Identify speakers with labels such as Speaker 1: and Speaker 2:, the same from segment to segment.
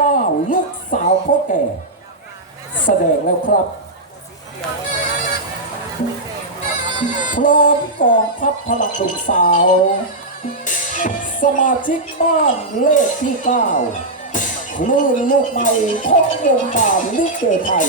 Speaker 1: ก้าลูกสาวพ่อแก่ แสดงแล้วครับพร้อมกองทัพพลังลูกสาว สมาชิกบ้านเลขที่เก้าลื่ลูกใหม่
Speaker 2: พบว
Speaker 1: ง
Speaker 2: บาลลูกเกไทย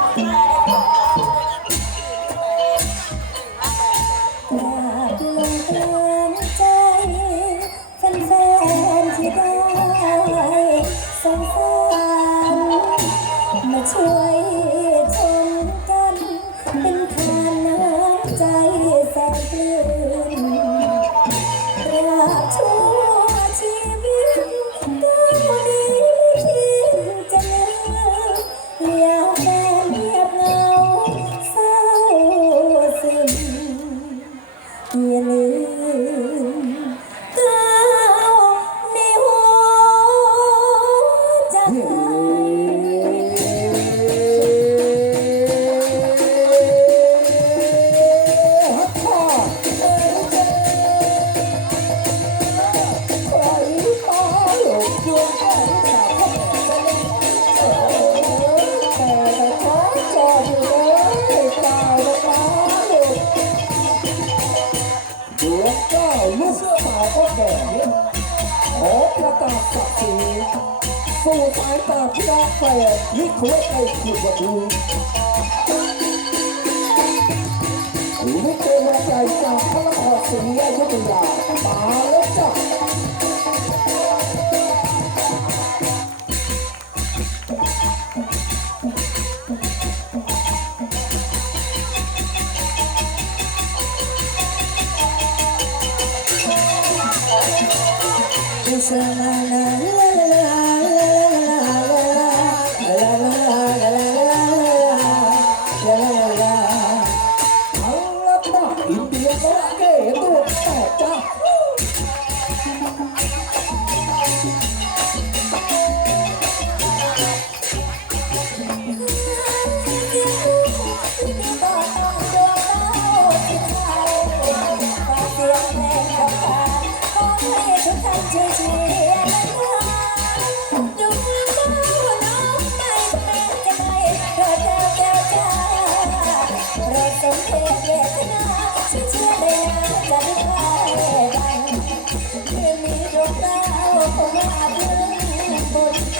Speaker 2: suicide bomb, we all. You quit, I Thank you.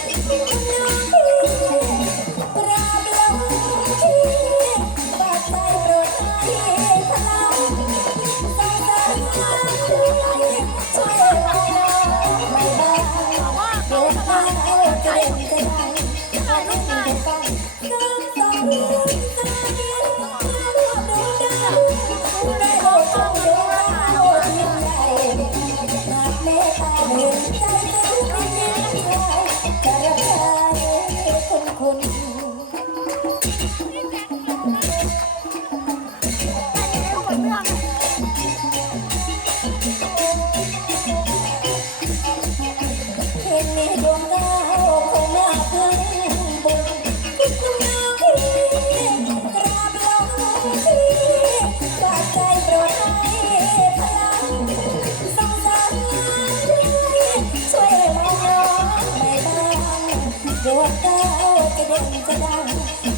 Speaker 2: どう
Speaker 1: ぞ。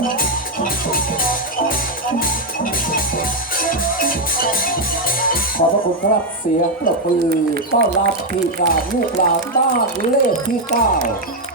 Speaker 1: ขอบพระคุณครับเสียงปรบมือต้อนรับทีมงานลูกหลานบ้านเลขที่9